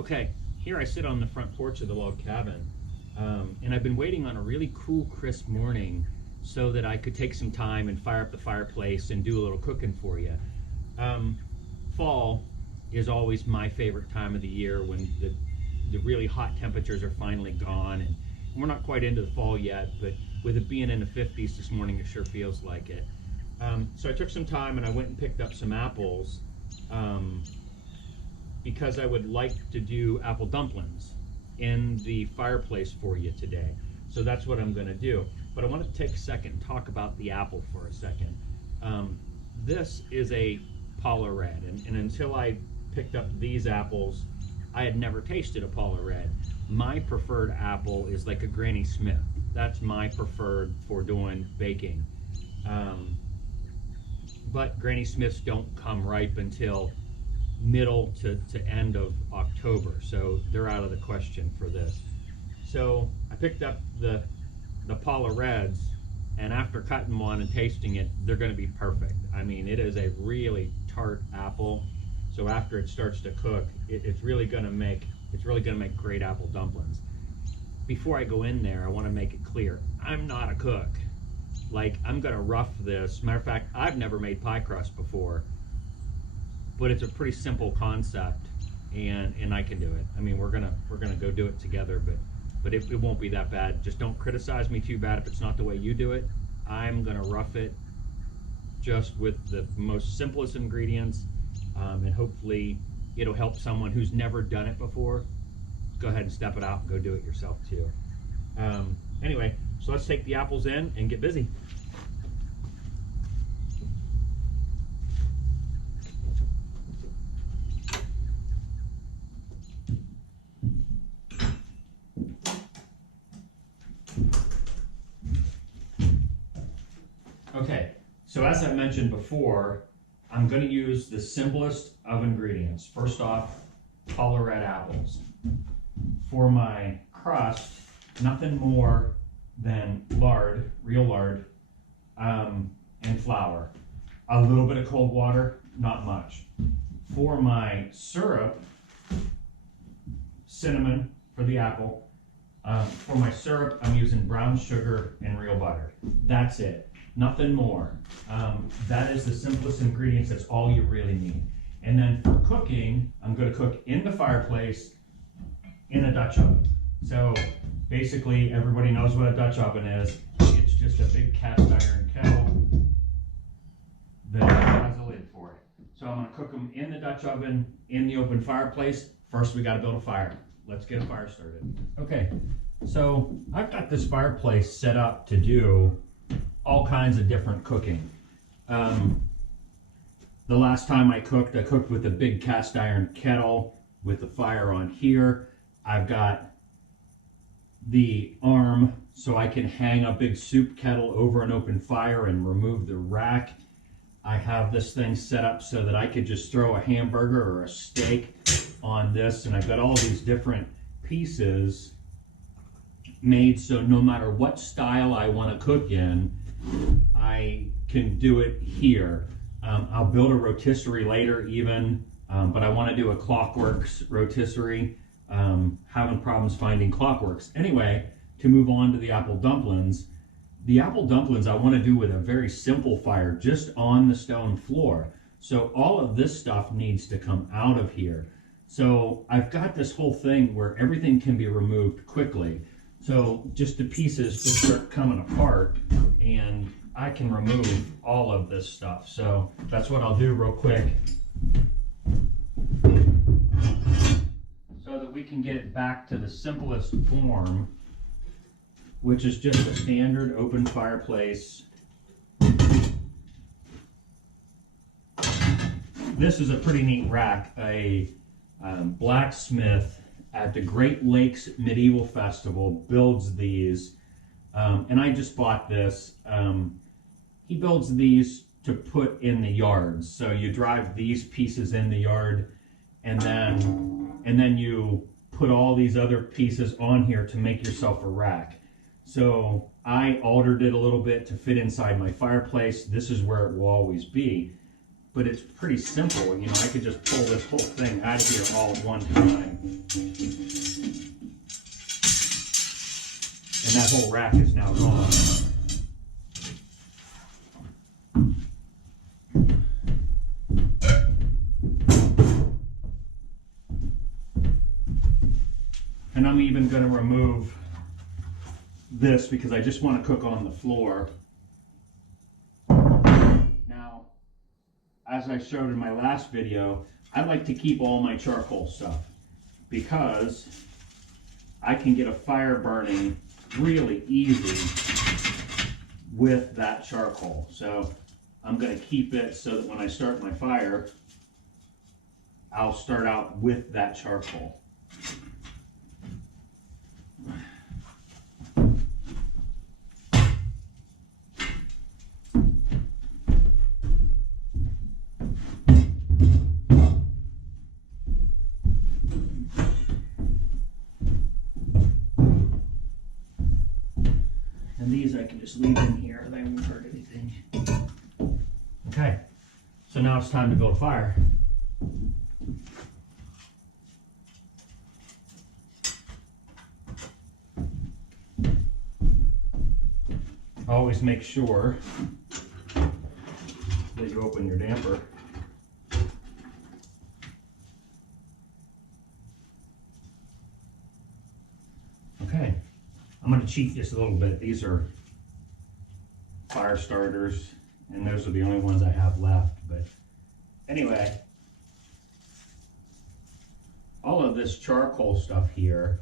Okay, here I sit on the front porch of the log cabin, and I've been waiting on a really cool, crisp morning so that I could take some time and fire up the fireplace and do a little cooking for you. Fall is always my favorite time of the year when the really hot temperatures are finally gone, and we're not quite into the fall yet, but with it being in the 50s this morning, it sure feels like it. So I took some time and I went and picked up some apples. Because I would like to do apple dumplings in the fireplace for you today. So that's what I'm going to do. But I want to take a second and talk about the apple for a second. This is a Paula Red, and until I picked up these apples, I had never tasted a Paula Red. My preferred apple is like a Granny Smith. That's my preferred for doing baking. But Granny Smiths don't come ripe until middle to end of October, so they're out of the question for this. So I picked up the Paula Reds, and after cutting one and tasting it, they're going to be perfect. I mean, it is a really tart apple, so after it starts to cook, it's really going to make great apple dumplings. Before I go in there, I want to make it clear, I'm not a cook. Like, I'm going to rough this. Matter of fact, I've never made pie crust before, but it's a pretty simple concept, and I can do it. I mean, we're gonna go do it together, but it won't be that bad. Just don't criticize me too bad if it's not the way you do it. I'm gonna rough it just with the most simplest ingredients, and hopefully it'll help someone who's never done it before. Go ahead and step it out and go do it yourself too. Anyway, so let's take the apples in and get busy. Okay, so as I mentioned before, I'm going to use the simplest of ingredients. First off, Paula Red apples. For my crust, nothing more than lard, real lard, and flour. A little bit of cold water, not much. For my syrup, cinnamon for the apple. For my syrup, I'm using brown sugar and real butter. That's it. Nothing more. That is the simplest ingredients. That's all you really need. And then for cooking, I'm going to cook in the fireplace in a Dutch oven. So basically, everybody knows what a Dutch oven is. It's just a big cast iron kettle that has a lid for it. So I'm going to cook them in the Dutch oven in the open fireplace. First, we got to build a fire. Let's get a fire started. Okay, so I've got this fireplace set up to do all kinds of different cooking. The last time I cooked with a big cast iron kettle with the fire on here. I've got the arm so I can hang a big soup kettle over an open fire and remove the rack. I have this thing set up so that I could just throw a hamburger or a steak on this, and I've got all these different pieces made so no matter what style I want to cook in, I can do it here. I'll build a rotisserie later even, but I want to do a Clockworks rotisserie. Having problems finding Clockworks. Anyway, to move on to the apple dumplings. The apple dumplings I want to do with a very simple fire just on the stone floor. So all of this stuff needs to come out of here. So I've got this whole thing where everything can be removed quickly. So just the pieces just start coming apart and I can remove all of this stuff. So that's what I'll do real quick so that we can get it back to the simplest form, which is just a standard open fireplace. This is a pretty neat rack. A blacksmith at the Great Lakes Medieval Festival builds these, and I just bought this. He builds these to put in the yards. So you drive these pieces in the yard, and then you put all these other pieces on here to make yourself a rack. So I altered it a little bit to fit inside my fireplace. This is where it will always be. but it's pretty simple. You know, I could just pull this whole thing out of here all at one time. And that whole rack is now gone. And I'm even going to remove this because I just want to cook on the floor. Now, as I showed in my last video, I like to keep all my charcoal stuff because I can get a fire burning really easy with that charcoal. So I'm going to keep it so that when I start my fire, I'll start out with that charcoal. And these I can just leave in here, they won't hurt anything. Okay, so now it's time to build a fire. Always make sure that you open your damper. Okay, I'm going to cheat this a little bit. These are fire starters, and those are the only ones I have left. But anyway, all of this charcoal stuff here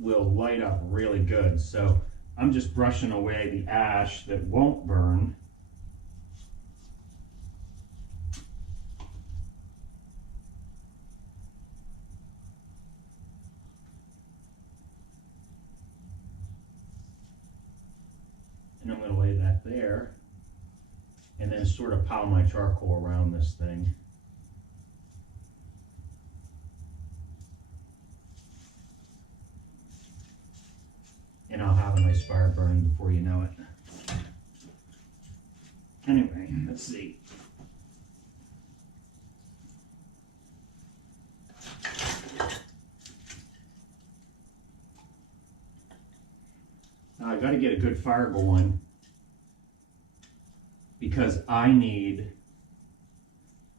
will light up really good. So I'm just brushing away the ash that won't burn. And I'm going to lay that there and then sort of pile my charcoal around this thing. And I'll have a nice fire burning before you know it. Anyway, let's see. Now I've got to get a good fire going because I need,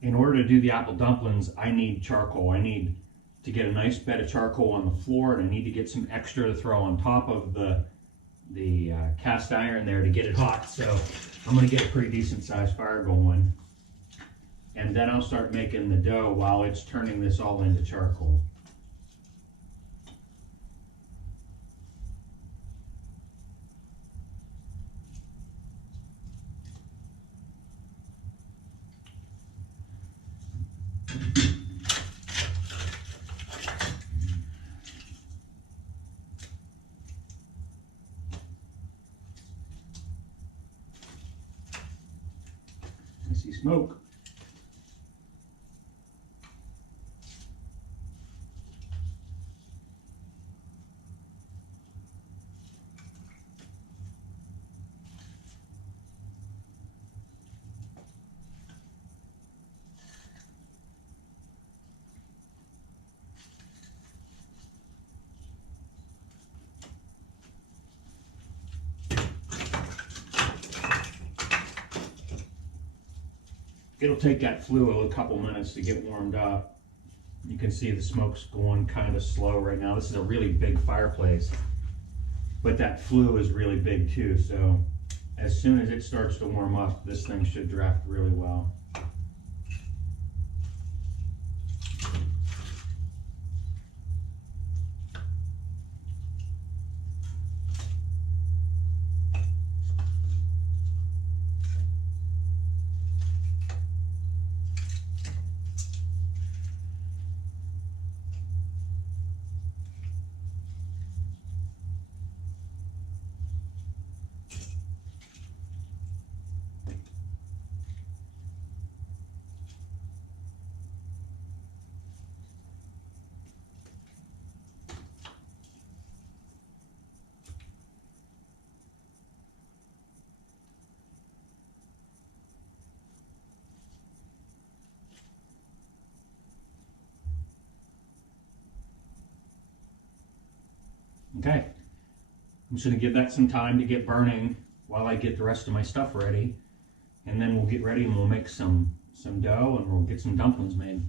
in order to do the apple dumplings, I need charcoal. I need to get a nice bed of charcoal on the floor, and I need to get some extra to throw on top of the cast iron there to get it hot. So I'm going to get a pretty decent sized fire going, and then I'll start making the dough while it's turning this all into charcoal. I see smoke. It'll take that flue a couple minutes to get warmed up. You can see the smoke's going kind of slow right now. This is a really big fireplace, but that flue is really big too. So as soon as it starts to warm up, this thing should draft really well. Okay, I'm just gonna give that some time to get burning while I get the rest of my stuff ready. And then we'll get ready and we'll make some dough and we'll get some dumplings made.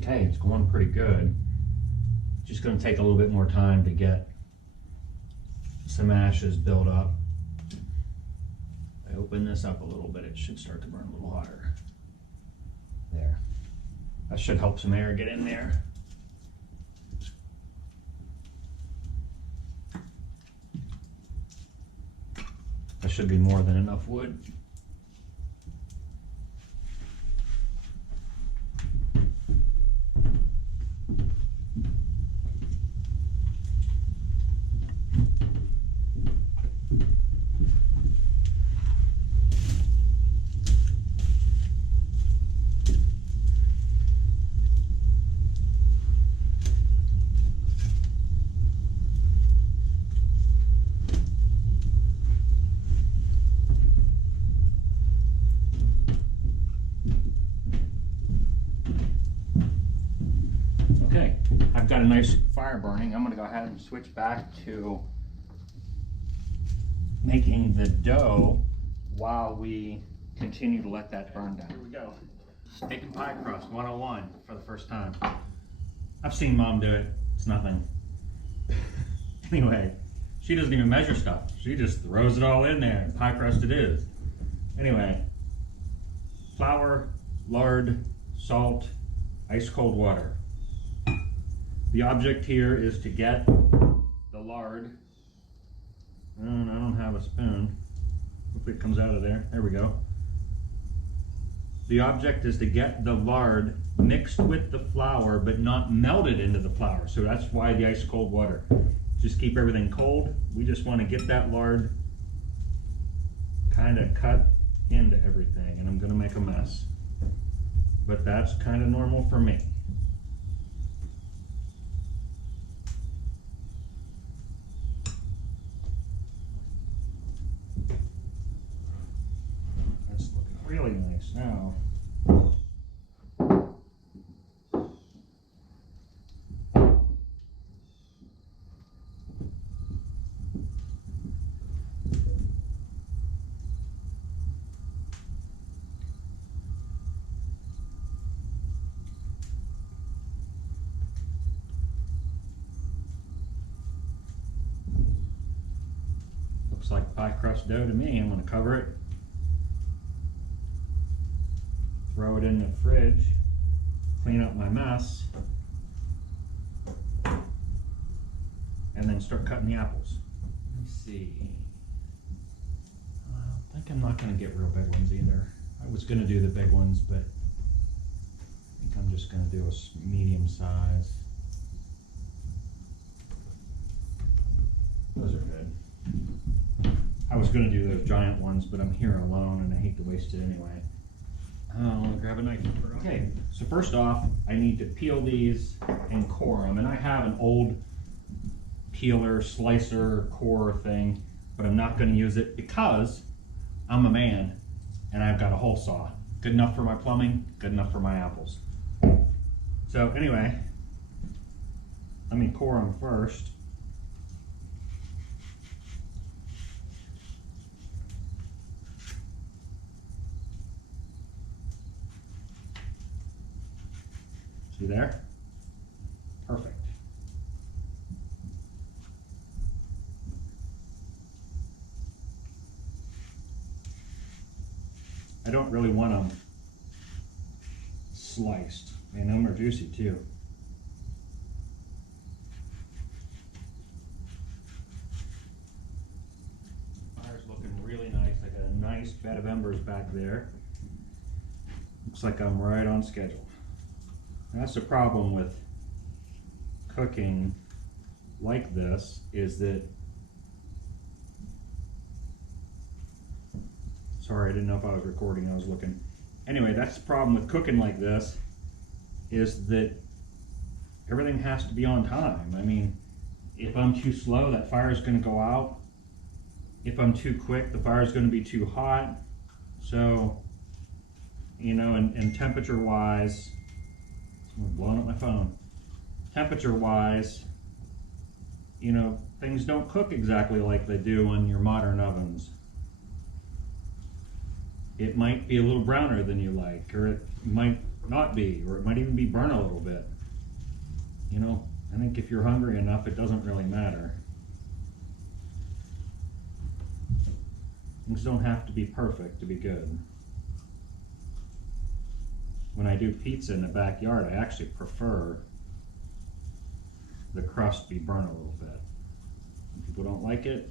Okay, it's going pretty good. Just going to take a little bit more time to get some ashes built up. If I open this up a little bit, it should start to burn a little hotter. There. That should help some air get in there. That should be more than enough wood. Okay, I've got a nice fire burning. I'm going to go ahead and switch back to making the dough while we continue to let that burn down. Here we go. Steak and pie crust 101 for the first time. I've seen Mom do it. It's nothing. Anyway, she doesn't even measure stuff. She just throws it all in there and pie crust it is. Anyway, flour, lard, salt, ice cold water. The object here is to get the lard, and I don't have a spoon. Hopefully it comes out of there. There we go. The object is to get the lard mixed with the flour, but not melted into the flour. So that's why the ice cold water. Just keep everything cold. We just want to get that lard kind of cut into everything, and I'm going to make a mess. But that's kind of normal for me. That's looking really nice now. Looks like pie crust dough to me. I'm going to cover it, throw it in the fridge, clean up my mess, and then start cutting the apples. Let me see. I think I'm not going to get real big ones either. I was going to do the big ones, but I think I'm just going to do a medium size. Those are good. I was going to do those giant ones, but I'm here alone and I hate to waste it anyway. I'll grab a knife. Okay, so first off, I need to peel these and core them. And I have an old peeler, slicer, core thing, but I'm not going to use it because I'm a man and I've got a hole saw. Good enough for my plumbing, good enough for my apples. So anyway, let me core them first. See there? really want them sliced. Man, them are juicy too. Fire's looking really nice. I got a nice bed of embers back there. Looks like I'm right on schedule. That's the problem with cooking like this, is that, sorry, I didn't know if I was recording, I was looking. Anyway, that's the problem with cooking like this, is that everything has to be on time. I mean, if I'm too slow, that fire is going to go out. If I'm too quick, the fire is going to be too hot. So, you know, and temperature wise, I'm blowing up my phone. Temperature wise, you know, things don't cook exactly like they do in your modern ovens. It might be a little browner than you like, or it might not be, or it might even be burnt a little bit. You know, I think if you're hungry enough, it doesn't really matter. Things don't have to be perfect to be good. When I do pizza in the backyard, I actually prefer the crust be burnt a little bit. When people don't like it,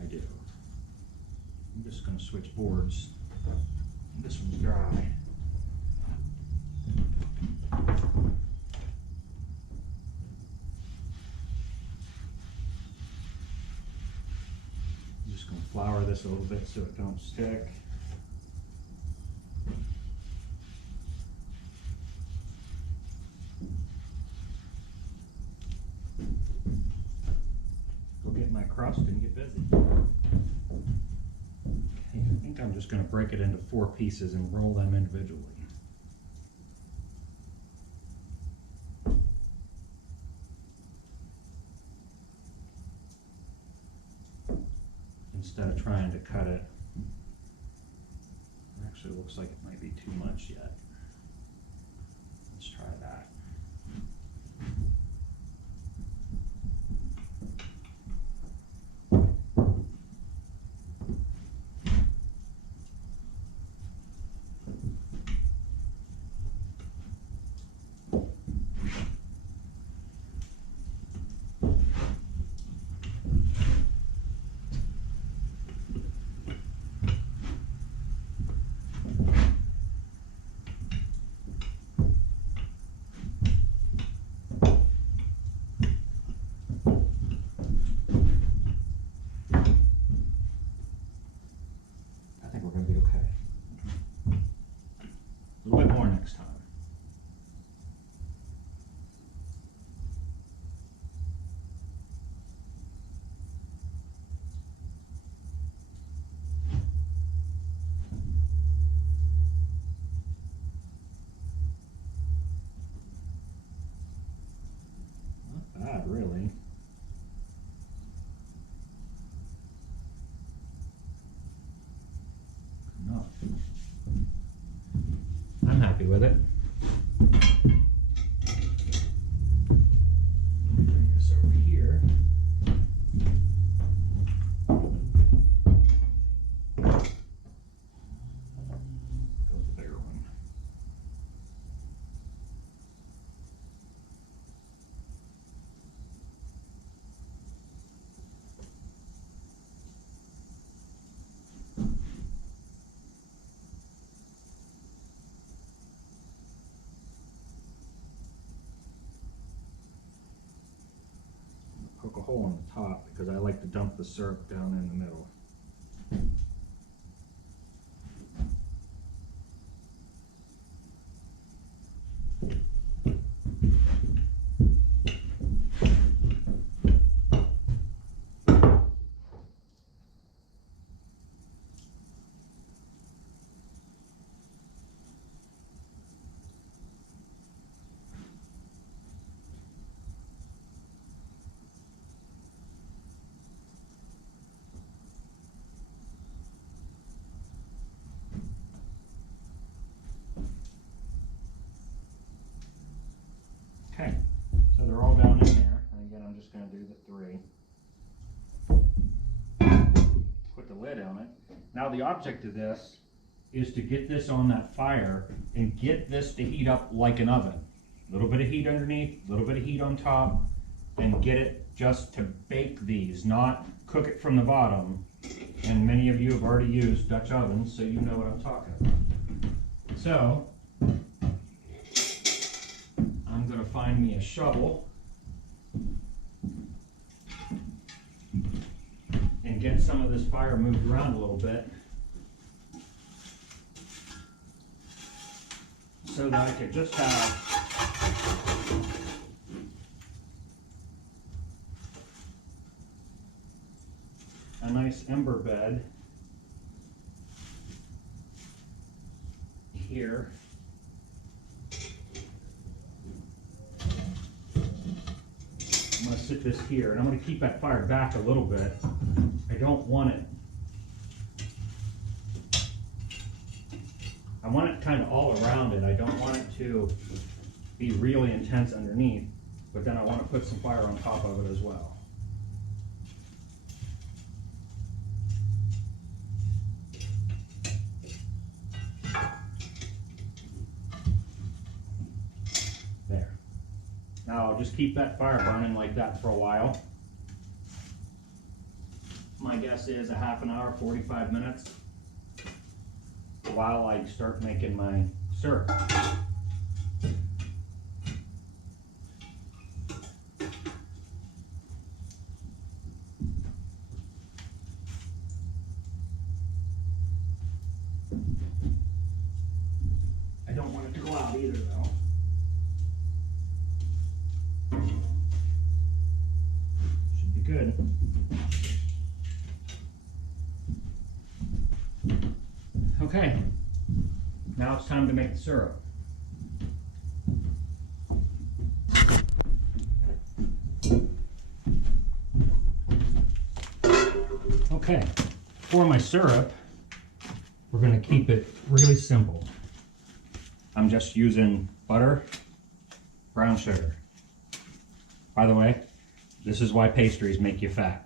I do. I'm just going to switch boards. This one's dry. I'm just going to flour this a little bit so it don't stick. Go get my crust and get busy. Okay, I think I'm just going to break it into 4 pieces and roll them individually. Instead of trying to cut it. It actually looks like it might be too much yet. Let's try that. A little bit more next time. Not bad, really. Enough. I'm happy with it. Let me bring this over here. Go with the bigger one. Poke a hole in the top because I like to dump the syrup down in the middle. Okay, so they're all down in there, and again I'm just going to do the 3. Put the lid on it. Now the object of this is to get this on that fire and get this to heat up like an oven. A little bit of heat underneath, a little bit of heat on top, and get it just to bake these, not cook it from the bottom. And many of you have already used Dutch ovens, so you know what I'm talking about. So, I'm going to find me a shovel and get some of this fire moved around a little bit so that I could just have a nice ember bed here. I'm going to sit this here, and I'm going to keep that fire back a little bit. I don't want it. I want it kind of all around it. I don't want it to be really intense underneath, but then I want to put some fire on top of it as well. There. Now I'll just keep that fire burning like that for a while. My guess is a half an hour, 45 minutes, while I start making my syrup. I don't want it to go out either though. Should be good. Okay, now it's time to make the syrup. Okay, for my syrup, we're going to keep it really simple. I'm just using butter, brown sugar. By the way, this is why pastries make you fat.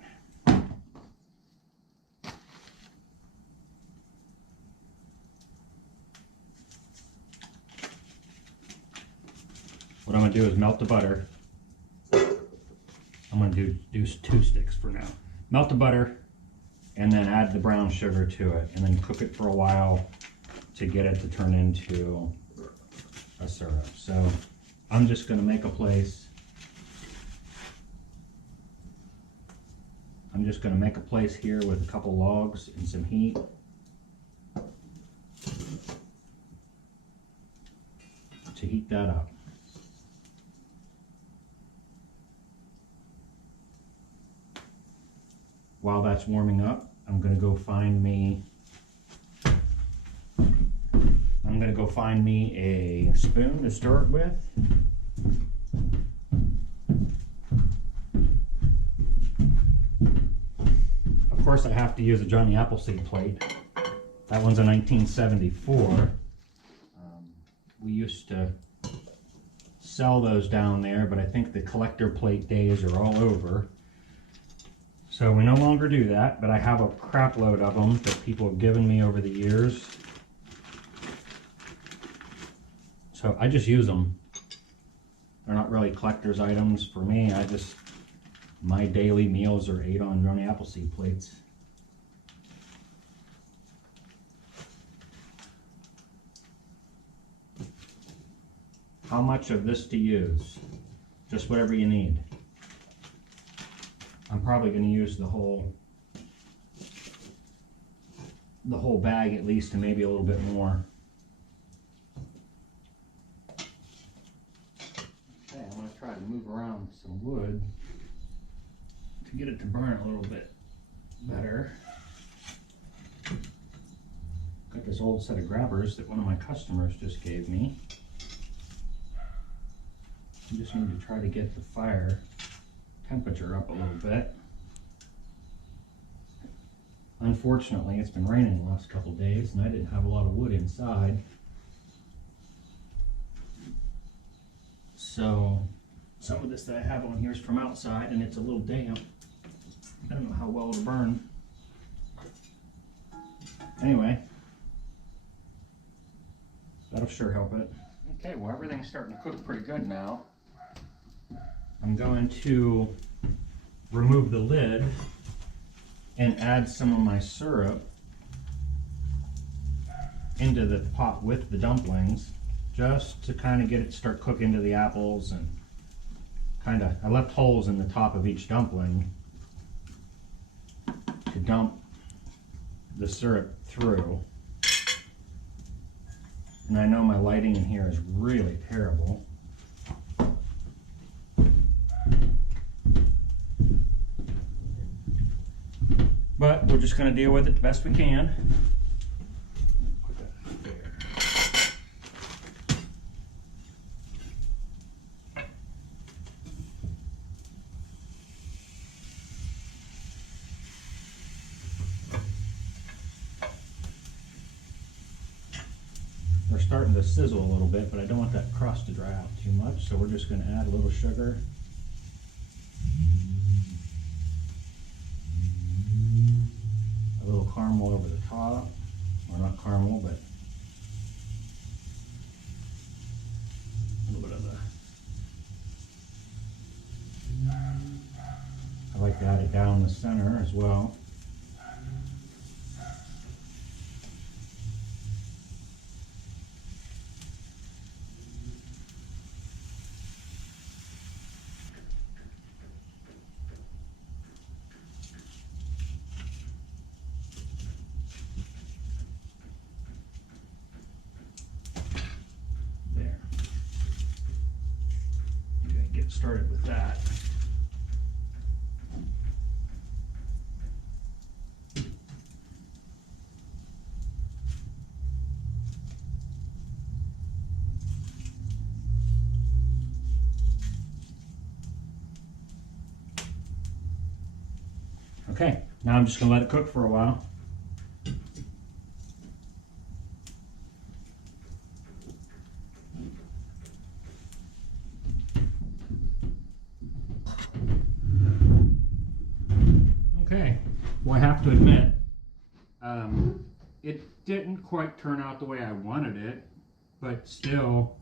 What I'm going to do is melt the butter. I'm going to do 2 sticks for now. Melt the butter and then add the brown sugar to it and then cook it for a while to get it to turn into a syrup. So I'm just going to make a place. I'm just going to make a place here with a couple logs and some heat. To heat that up. While that's warming up, I'm going to go find me a spoon to stir it with. Of course, I have to use a Johnny Appleseed plate. That one's a 1974. We used to sell those down there, but I think the collector plate days are all over. So we no longer do that, but I have a crap load of them that people have given me over the years. So I just use them. They're not really collector's items for me. My daily meals are ate on Johnny Appleseed plates. How much of this to use? Just whatever you need. I'm probably going to use the whole bag at least, and maybe a little bit more. Okay, I'm going to try to move around some wood to get it to burn a little bit better. Got this old set of grabbers that one of my customers just gave me. I just need to try to get the fire temperature up a little bit. Unfortunately, it's been raining the last couple days and I didn't have a lot of wood inside. So some of this that I have on here is from outside and it's a little damp. I don't know how well it'll burn. Anyway, That'll sure help it. Okay, well everything's starting to cook pretty good now. I'm going to remove the lid and add some of my syrup into the pot with the dumplings, just to kind of get it start cooking to the apples, and kind of, I left holes in the top of each dumpling to dump the syrup through. And I know my lighting in here is really terrible. But we're just going to deal with it the best we can. Put that there. They're starting to sizzle a little bit, but I don't want that crust to dry out too much, so we're just going to add a little sugar. A little caramel over the top, or not caramel, but a little bit of the, I like to add it down the center as well. Started with that. Okay, now I'm just going to let it cook for a while. Okay, well, I have to admit, it didn't quite turn out the way I wanted it, but still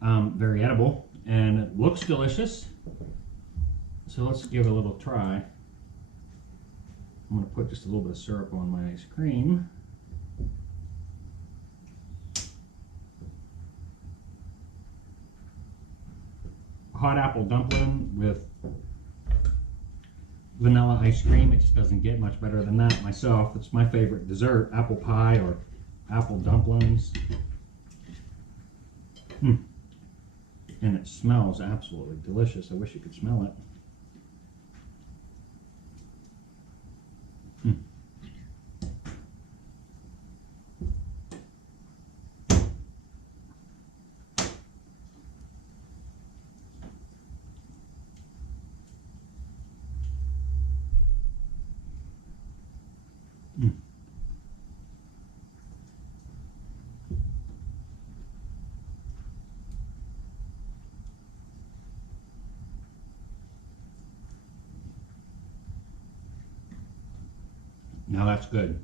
very edible, and it looks delicious. So let's give it a little try. I'm going to put just a little bit of syrup on my ice cream. A hot apple dumpling with vanilla ice cream. It just doesn't get much better than that myself. It's my favorite dessert, apple pie or apple dumplings. And it smells absolutely delicious. I wish you could smell it. Now that's good.